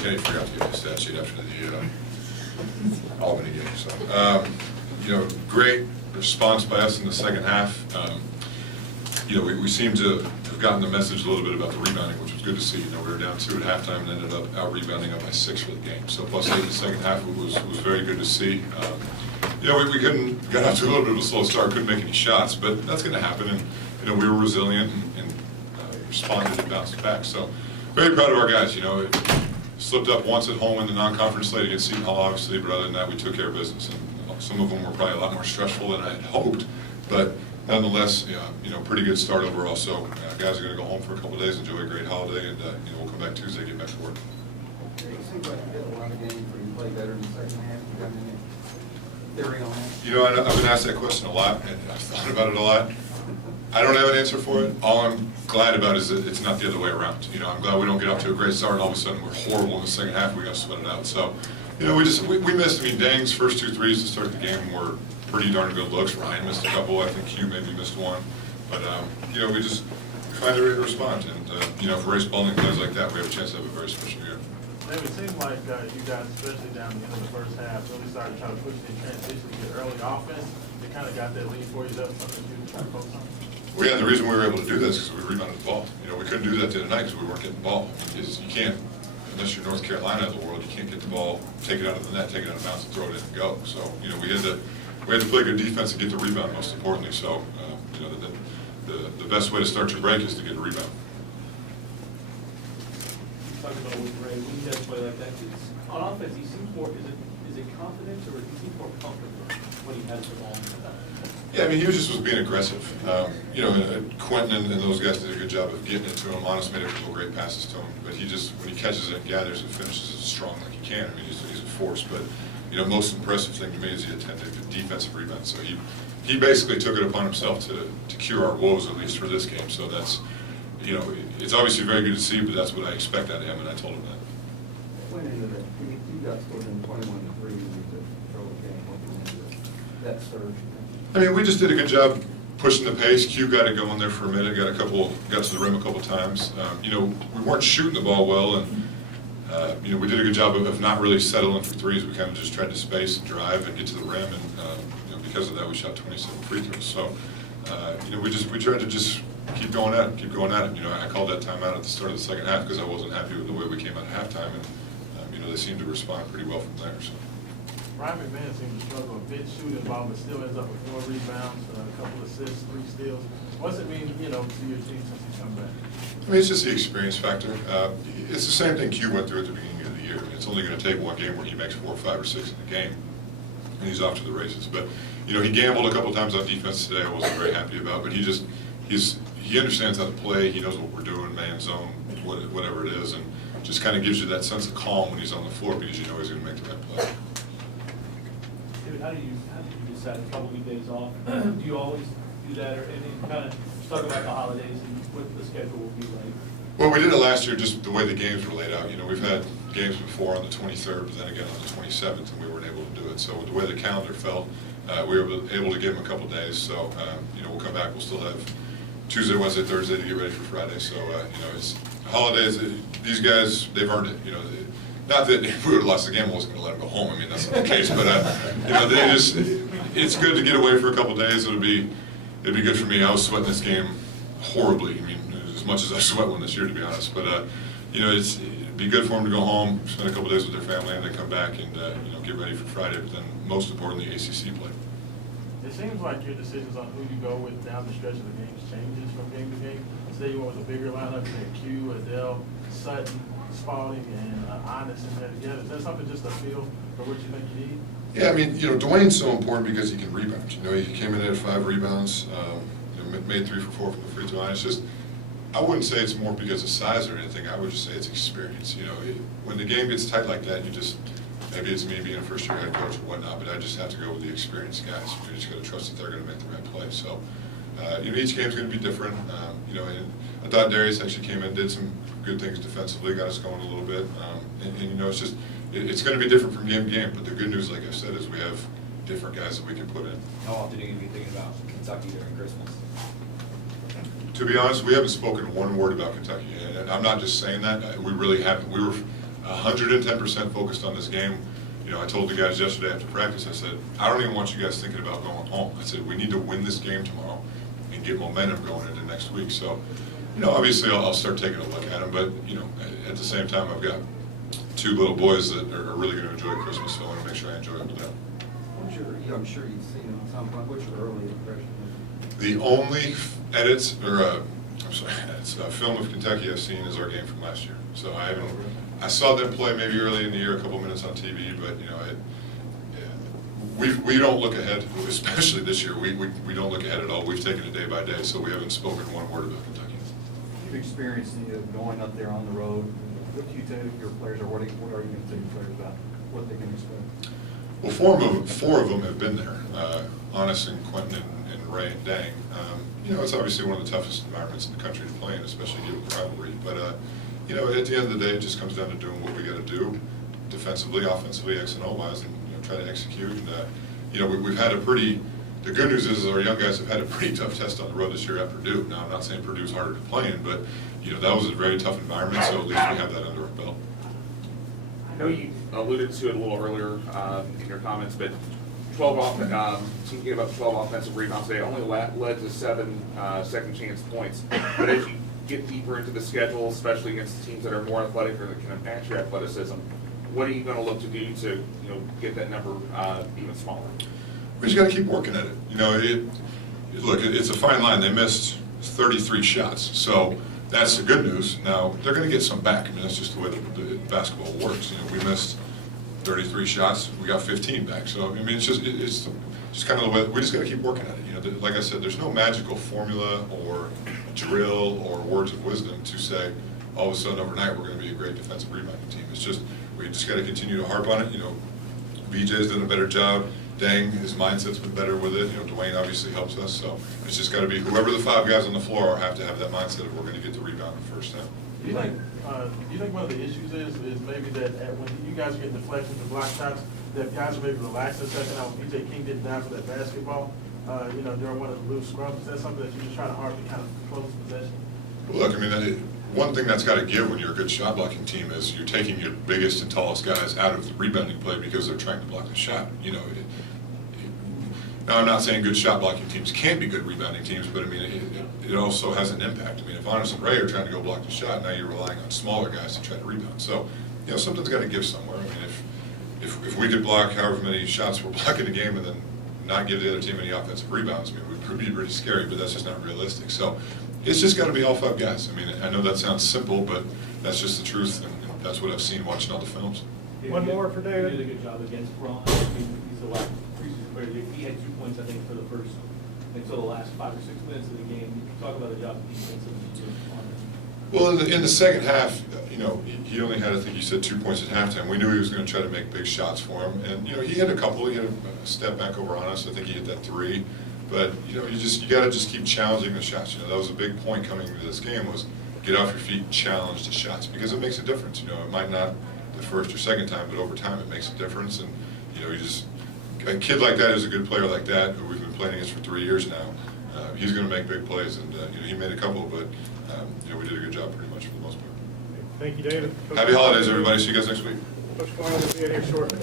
Kenny forgot to get the stat sheet after the Albany game. So, you know, great response by us in the second half. You know, we seem to have gotten the message a little bit about the rebounding, which was good to see. You know, we were down 2 at halftime and ended up out-rebounding up by 6 for the game. So +8 in the second half was very good to see. You know, we got off to a little bit of a slow start, couldn't make any shots, but that's going to happen. And, you know, we were resilient and responded and bounced back. So, very proud of our guys. You know, it slipped up once at home in the non-conference slate against Seton Hall, obviously, but other than that, we took care of business. And some of them were probably a lot more stressful than I had hoped, but nonetheless, you know, pretty good start overall. So, guys are going to go home for a couple of days, enjoy a great holiday, and you know, we'll come back Tuesday, get back to work. It seems like you had a lot of games where you played better in the second half. You got any theory on that? You know, I've been asked that question a lot, and I've thought about it a lot. I don't have an answer for it. All I'm glad about is that it's not the other way around. You know, I'm glad we don't get off to a great start and all of a sudden we're horrible in the second half. We got to sweat it out. So, you know, we missed. I mean, Dang's first 2 threes to start the game were pretty darn good looks. Ryan missed a couple. I think Q maybe missed one. But you know, we just find a way to respond. And you know, if Ray Spalding plays like that, we have a chance to have a very special year. It seemed like you guys, especially down the end of the first half, really started trying to push the transition to get early offense. It kind of got that lead for you. Is that something you try to focus on? Well, yeah, the reason we were able to do this is because we rebounded the ball. You know, we couldn't do that the other night because we weren't getting the ball. I mean, you can't, unless you're North Carolina of the world, you can't get the ball, take it out of the net, take it out of bounds, and throw it in and go. So, you know, we had to play good defense and get the rebound, most importantly. So, you know, the best way to start your break is to get a rebound. Talking about with Ray, when you guys play like that, on offense, he seems more, is it confidence or he seems more comfortable when he has the ball? Yeah, I mean, he was being aggressive. You know, Quentin and those guys did a good job of getting it to him. Honest made a couple great passes to him, but he just, when he catches it and gathers and finishes it strong like he can. I mean, he's a force. But you know, most impressive thing to me is he attempted a defensive rebound. So he basically took it upon himself to cure our woes, at least for this game. So that's, you know, it's obviously very good to see, but that's what I expect out of him, and I told him that. Went into that. You got scored in 21 to 3 in the early game. What went into that surge? I mean, we just did a good job pushing the pace. Q got it going there for a minute, got to the rim a couple times. You know, we weren't shooting the ball well, and you know, we did a good job of not really settling for threes. We kind of just tried to space and drive and get to the rim, and you know, because of that, we shot 27 free throws. So, you know, we tried to just keep going at it. You know, I called that timeout at the start of the second half because I wasn't happy with the way we came out at halftime, and you know, they seemed to respond pretty well from there. So. Ryan McMahon seemed to struggle a bit shooting the ball, but still ends up with 4 rebounds, a couple assists, 3 steals. What's it mean, you know, to your team since he's come back? I mean, it's just the experience factor. It's the same thing Q went through at the beginning of the year. It's only going to take one game where he makes 4 or 5 or 6 in the game, and he's off to the races. But you know, he gambled a couple times on defense today. I wasn't very happy about, but he understands how to play. He knows what we're doing, man zone, whatever it is, and just kind of gives you that sense of calm when he's on the floor because you know he's going to make the right play. How do you decide a couple of days off? Do you always do that, or any kind of talk about the holidays and what the schedule will be like? Well, we did it last year, just the way the games were laid out. You know, we've had games before on the 23rd, but then again on the 27th, and we weren't able to do it. So the way the calendar fell, we were able to give them a couple days. So you know, we'll come back. We'll still have Tuesday, Wednesday, Thursday to get ready for Friday. So you know, it's holidays. These guys, they've earned it. You know. Not that if we would have lost the game, I wasn't going to let them go home. I mean, that's not the case. But you know, it's good to get away for a couple days. It'd be good for me. I was sweating this game horribly. I mean, as much as I sweat one this year, to be honest. But you know, it'd be good for them to go home, spend a couple days with their family, and then come back and you know, get ready for Friday. But then, most importantly, ACC play. It seems like your decisions on who you go with down the stretch of the games changes from game to game. Say you went with a bigger lineup, you had Q, Adele, Sutton, Spalding, and Honest in there together. Is that something just a feel for what you think you need? Yeah, I mean, you know, Dwayne's so important because he can rebound. You know, he came in at 5 rebounds, you know, made 3 for 4 from the free throw line. It's just, I wouldn't say it's more because of size or anything. I would just say it's experience. You know, when the game gets tight like that, you just, maybe it's me being a first-year head coach or whatnot, but I just have to go with the experienced guys. You just got to trust that they're going to make the right play. So, you know, each game's going to be different. You know, and I thought Darius actually came in, did some good things defensively, got us going a little bit. And you know, it's just, it's going to be different from game to game. But the good news, like I said, is we have different guys that we can put in. How often are you going to be thinking about Kentucky during Christmas? To be honest, we haven't spoken one word about Kentucky, and I'm not just saying that. We really haven't. 110% focused on this game. You know, I told the guys yesterday after practice, I said, I don't even want you guys thinking about going home. I said, we need to win this game tomorrow and get momentum going into next week. So, you know, obviously I'll start taking a look at them, but, you know, at the same time, I've got 2 little boys that are really going to enjoy Christmas, so I want to make sure I enjoy it with them. What's your, I'm sure you've seen it at some point, what's your early impression? The only edits, or I'm sorry, edits, film of Kentucky I've seen is our game from last year. So I saw them play maybe early in the year, a couple minutes on TV, but you know, we don't look ahead, especially this year. We don't look ahead at all. We've taken it day by day, so we haven't spoken one word about Kentucky. You've experienced going up there on the road. What do you tell your players, or what are you going to tell your players about what they can expect? Well, four of them have been there. Honest and Quentin and Ray and Dang. You know, it's obviously one of the toughest environments in the country to play in, especially given the rivalry. But you know, at the end of the day, it just comes down to doing what we got to do, defensively, offensively, X and O wise, and you know, try to execute. And you know, we've had a pretty. The good news is our young guys have had a pretty tough test on the road this year at Purdue. Now, I'm not saying Purdue's harder to play in, but you know, that was a very tough environment. So at least we have that under our belt. I know you alluded to it a little earlier in your comments, but 12 team gave up 12 offensive rebounds. They only led to 7 second chance points. But as you get deeper into the schedule, especially against teams that are more athletic or that can match your athleticism, what are you going to look to do to get that number even smaller? We just got to keep working at it. You know, look, it's a fine line. They missed 33 shots, so that's the good news. Now they're going to get some back. I mean, that's just the way the basketball works. You know, we missed 33 shots, we got 15 back. So I mean, it's just kind of the way we just got to keep working at it. You know, like I said, there's no magical formula or a drill or words of wisdom to say all of a sudden overnight we're going to be a great defensive rebounding team. It's just we just got to continue to harp on it. You know, BJ's done a better job. Dang, his mindset's been better with it. You know, Dwayne obviously helps us. So it's just got to be whoever the 5 guys on the floor are have to have that mindset of we're going to get the rebound the first time. Do you think one of the issues is maybe that when you guys get deflections and block shots, that guys are maybe relaxing a second out when BJ King didn't down for that basketball, during one of the loose scrums? Is that something that you're just trying to hard to kind of close possession? Look, I mean, one thing that's got to give when you're a good shot blocking team is you're taking your biggest and tallest guys out of the rebounding play because they're trying to block the shot. You know, now I'm not saying good shot blocking teams can't be good rebounding teams, but I mean, it also has an impact. I mean, if Honest and Ray are trying to go block the shot, now you're relying on smaller guys to try to rebound. So, you know, something's got to give somewhere. I mean, if we could block however many shots we're blocking a game and then not give the other team any offensive rebounds, I mean, it would be pretty scary, but that's just not realistic. So it's just got to be all 5 guys. I mean, I know that sounds simple, but that's just the truth, and that's what I've seen watching all the films. One more for David. You did a good job against Braun. He's the last preseason player. He had 2 points, I think, for the first, until the last 5 or 6 minutes of the game. You can talk about the job of defense on him. Well, in the second half, you know, he only had, I think you said 2 points at halftime. We knew he was going to try to make big shots for him, and you know, he had a couple. He had a step back over on us. I think he hit that 3. But you know, you got to just keep challenging the shots. You know, that was a big point coming into this game was get off your feet, challenge the shots because it makes a difference. You know, it might not the first or second time, but over time it makes a difference. And you know, a kid like that is a good player like that who we've been playing against for 3 years now. He's going to make big plays, and you know, he made a couple, but you know, we did a good job pretty much for the most part. Thank you, David. Happy holidays, everybody. See you guys next week. Coach Klein will be in here shortly.